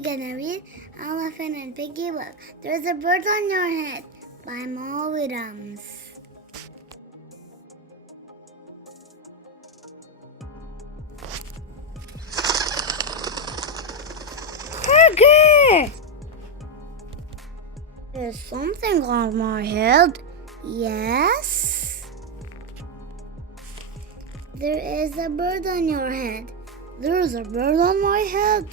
gonna read Elephant and Piggie book. There's a bird on your head by Mo Willems. Piggie! There's something on my head. Yes? There is a bird on your head. There's a bird on my head.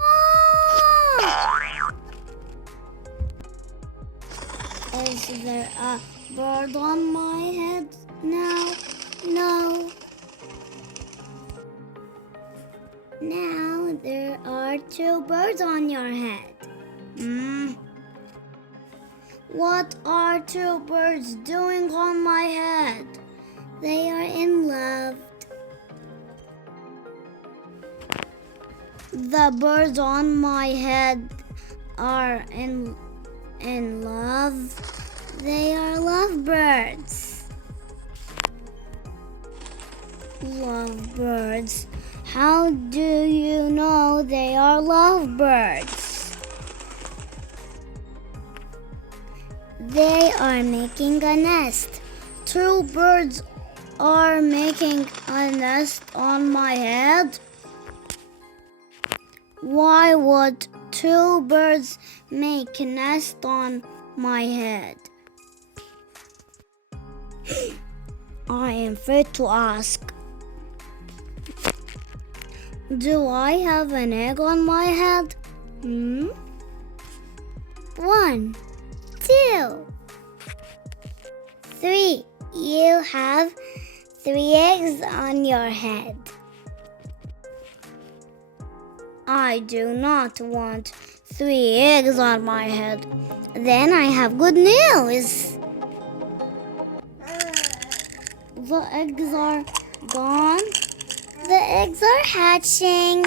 Ah! Is there a bird on my head now? No. Now there are two birds on your head. What are two birds doing on my head? They are in love. The birds on my head are in love. They are lovebirds. Lovebirds. How do you know they are lovebirds? They are making a nest. Two birds are making a nest on my head. Why would two birds make a nest on my head? I am afraid to ask. Do I have an egg on my head? 1, 2, 3. You have 3 eggs on your head. I do not want 3 eggs on my head. Then I have good news. The eggs are gone. The eggs are hatching.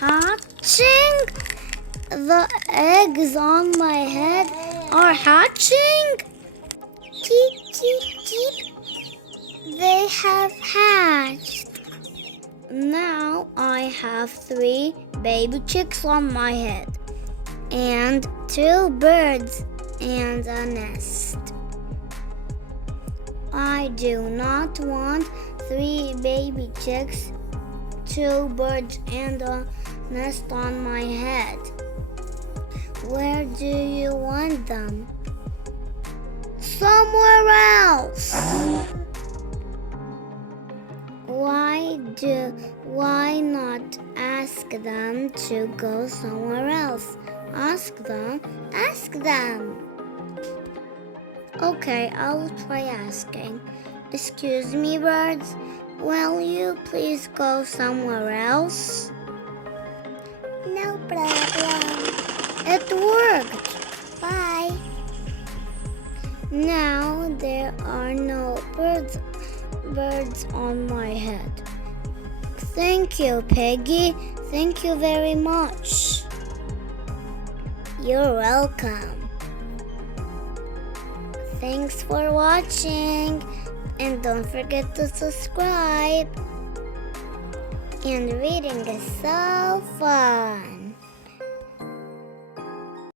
Hatching? The eggs on my head are hatching? Cheep, cheep, cheep. They have hatched. Now I have 3 baby chicks on my head and 2 birds and a nest. I do not want 3 baby chicks, 2 birds and a nest on my head. Where do you want them? Somewhere else. Why not ask them to go somewhere else? Ask them. Okay, I'll try asking. Excuse me, birds. Will you please go somewhere else? No problem. It worked. Bye. Now there are no birds on my head. Thank you, Piggie. Thank you very much. You're welcome. Thanks for watching. And don't forget to subscribe. And reading is so fun.